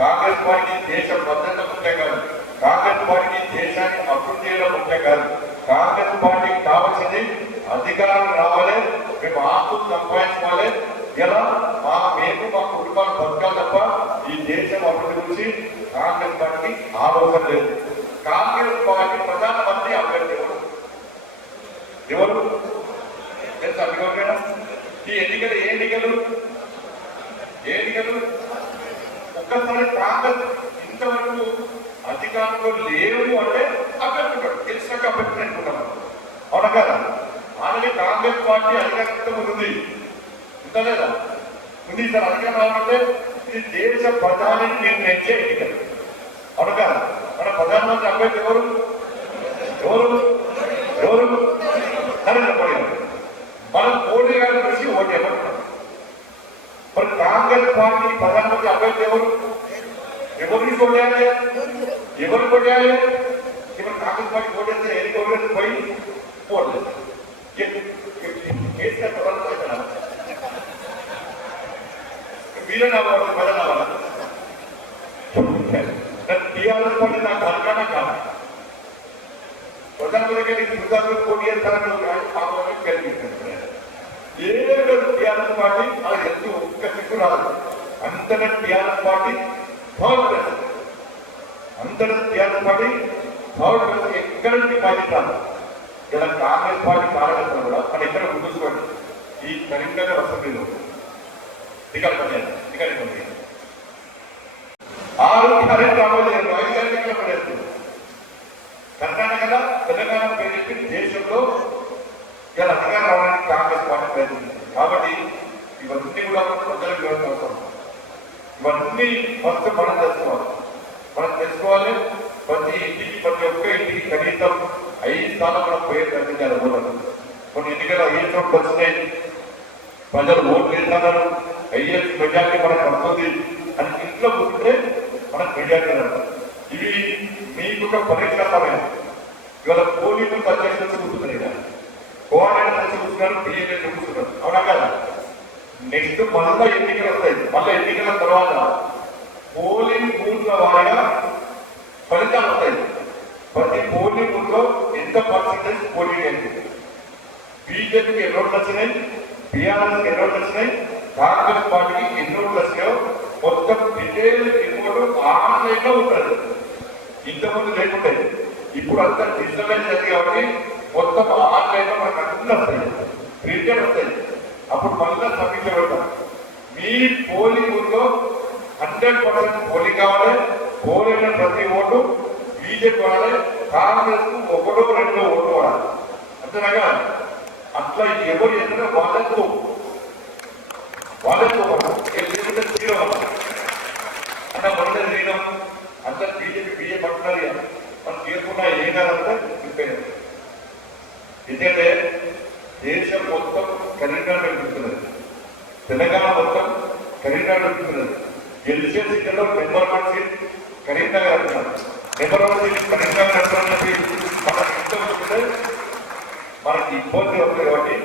Congress party దేశ భద్రత ముఖ్యం కాదు. కాంగ్రెస్ పార్టీ దేశాన్ని అభివృద్ధి చేయడం ముఖ్యం కాదు. కాంగ్రెస్ పార్టీకి కావాల్సింది అధికారం రావాలి మేము ఆస్తులు సంపాదించుకోవాలి ఇలా మా మేము మా కుటుంబాలు బతకాలి తప్ప ఈ దేశం అభివృద్ధి గురించి కాంగ్రెస్ పార్టీకి ఆలోచన లేదు. కాంగ్రెస్ పార్టీ ప్రధానమంత్రి అభ్యర్థి ఎవరు? ఎవరు? తెలుసా ఎవరికైనా? ఈ ఎన్నికలు ఏ ఎన్నికలు? ఏ ఎన్నికలు? ఒక్కసారి కాంగ్రెస్ ఇంతవరకు అధికారంలో లేవు అంటే అభ్యర్థుడు తెలిసినాక అభ్యర్థి అనుకుంటాం అవునా కదా? అలాగే కాంగ్రెస్ పార్టీ అధికారంలో ఉంది. ఉందా లేదా? ఉంది సార్ అధికారం రావాలంటే ఇది దేశ ప్రధాని నిర్ణయించే ఎన్నికలు. అవును కదా? మన ప్రధానమంత్రి అభ్యర్థి ఎవరు ఎవరు నరేంద్ర మోడీ గారు మనం మోడీ గారి గురించి ఓటు ఇవ్వమంటున్నాం మరి కాంగ్రెస్ పార్టీ ప్రధానమంత్రి అభ్యర్థి ఎవరు ఎవరికి కొట్టాలి ఎవరు కొట్టాలి ఇప్పుడు కాంగ్రెస్ పార్టీ ఓటేస్తే ఎన్ని ఓటేస్తే పోయి ఓట్లు కేసీఆర్ ప్రధానమంత్రి మీరే నా వాళ్ళు పద నా వాళ్ళ టీఆర్ఎస్ పార్టీ నాకు అనుకన్నా కాదు ప్రధానమంత్రి గుజరాత్ పోటీ చేస్తారని పాపం కలిగిస్తుంది ఏదో టీఆర్ఎస్ పార్టీ అది ఎందుకు ఒక్క సిగ్గు రాదు అంతటా టీఆర్ఎస్ పార్టీ పవర్ అంతటా టీఆర్ఎస్ పార్టీ పవర్ ఎక్కడ నుంచి బాధ్యత ఇలా కాంగ్రెస్ పార్టీ కార్యకర్తలు కూడా అది ఎక్కడ గుర్తుంచుకోండి ఈ కరీంనగర్ అసెంబ్లీలో ఇక్కడ పనిచేయాలి ఇక్కడ పనిచేయాలి ఆరు కరెంట్ రాబోలేదు ఐదు కరెంట్ పడేస్తుంది కర్ణాటకలో తెలంగాణ పేరు చెప్పి దేశంలో ఇలా అధికారం రావడానికి కాంగ్రెస్ పార్టీ ప్రయత్నించింది. కాబట్టి ఇవన్నీ కూడా ప్రజలకు ఇవన్నీ ఫస్ట్ మనం తెలుసుకోవాలి. మనం తెలుసుకోవాలి ప్రతి ఇంటికి ప్రతి ఒక్క ఇంటికి కనీసం ఐదు స్థానం మనం పోయే ప్రయత్నించాలి ఓటర్లు కొన్ని ఎన్నికలు ఐదు చోట్ల వచ్చినాయి. ప్రజలు ఓట్లు వేస్తున్నారు ఐఎస్ మెజార్టీ మనకు వస్తుంది అని ఇంట్లో కూర్చుంటే మనకు మెజార్టీ అంటారు ఇవి మీకున్న పరీక్ష సమయం. ఇవాళ పోలీసులు అధ్యక్షులు చూస్తున్నాయి. ఇక్కడ కోఆర్డినేటర్ కూర్చున్నారు పిఎల్ఏ నెక్స్ట్ మళ్ళా ఎన్నికలు వస్తాయి. మళ్ళీ ఎన్నికల తర్వాత పోలింగ్ బూత్ల వారిగా ఫలితాలు వస్తాయి. ప్రతి పోలింగ్ బూత్లో ఎంత పర్సెంటేజ్ పోలింగ్ అయింది బీజేపీకి ఎన్ని ఓట్లు వచ్చినాయి? బీఆర్ఎస్కి ఎన్ని ఓట్లు వచ్చినాయి? కాంగ్రెస్ పార్టీకి ఎన్ని ఓట్లు వచ్చినాయో మొత్తం డీటెయిల్ రిపోర్ట్ ఆన్లైన్లో ఉంటుంది. ఇంతకుముందు లేకుంటే ఇప్పుడు అంతా డిజిటలైజ్ అయింది కాబట్టి మొత్తం ఆన్లైన్లో మనకు అన్ని వస్తాయి. ప్రింటెడ్ వస్తాయి. అప్పుడు మళ్ళీ సమీక్ష పెడతాం మీ పోలింగ్లో హండ్రెడ్ పర్సెంట్ పోలింగ్ కావాలి పోలిన ప్రతి ఓటు బీజేపీ వాడాలి కాంగ్రెస్ ఒకటో రెండో ఓటు వాడాలి. అంతేనాగా అట్లా ఎవరు ఎన్నో వాళ్ళతో వాళ్ళతో లేకుంటే అంటే మొదటి జీరో అంతా బీజేపీ బీజేపీ అంటున్నారు ఇక. మనం తీసుకున్న ఏం కాదంటే చెప్పేది ఎందుకంటే దేశం మొత్తం కరీంనగర్ నడుపుతున్నది తెలంగాణ మొత్తం కరీంనగర్ నడుపుతున్నది గెలిచే సీట్లలో నెంబర్ వన్ సీట్ కరీంనగర్ అంటున్నారు నెంబర్ వన్ సీట్ కరీంనగర్ అంటున్నది మనకు ఇష్టం వస్తుంటే మనకి ఇబ్బంది అవుతుంది కాబట్టి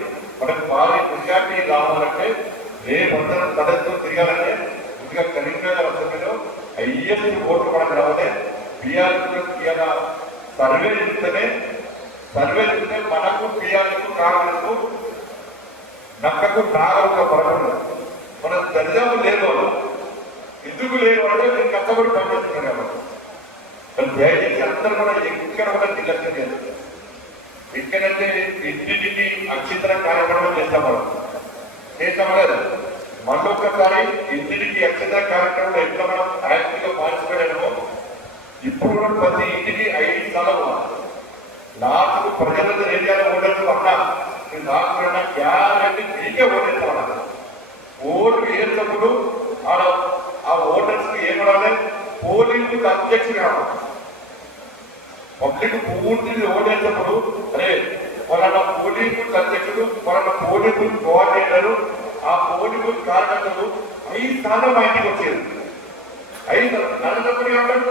మనకు భారీ మెజార్టీ రావాలంటే ఏ మందరం తలెత్తు తిరగాలంటే ముందుగా కరీంనగర్ అసెంబ్లీలో ఐఎస్ ఓట్లు మనకు రావాలి బీఆర్ఎస్ సర్వే చూస్తేనే సర్వే చూస్తే మనకు బీఆర్ఎస్ కాంగ్రెస్ నక్కకు నాగలకు పడకుండా మన దర్జాలు లేదు ఎందుకు లేదు అంటే నేను కష్టపడి పనిచేస్తున్నాను కాబట్టి దయచేసి అందరూ కూడా ఎక్కడ కూడా నిర్లక్ష్యం చేస్తారు ఎక్కడంటే ఇంటింటికి అక్షింతల కార్యక్రమం చేస్తాం మనం. చేస్తాం లేదు. మళ్ళొక్కసారి ఇంటింటికి అక్షింతల కార్యక్రమంలో ఎట్లా మనం యాక్టివ్గా గా ఇప్పుడు కూడా ప్రతి ఇంటికి ఐదు స్థలం నాకు ప్రజలకు ఏరియాలో చేయాలో ఉండదు అన్నా. నేను నాకు గ్యారంటీ మీకే ఓటేస్తామన్నా ఓటు వేసినప్పుడు ఆ ఓటర్స్కి ఏమడాలి పోలింగ్ అధ్యక్షుడు కావాలి పబ్లిక్ పూర్తిగా ఓటేసినప్పుడు అరే పలానా పోలింగ్ అధ్యక్షుడు పలానా పోలింగ్ కోఆర్డినేటర్ ఆ పోలింగ్ కార్యకర్తలు ఐదు స్థానం మా ఇంటికి వచ్చేది. ఐదు నలుగురు కాబట్టి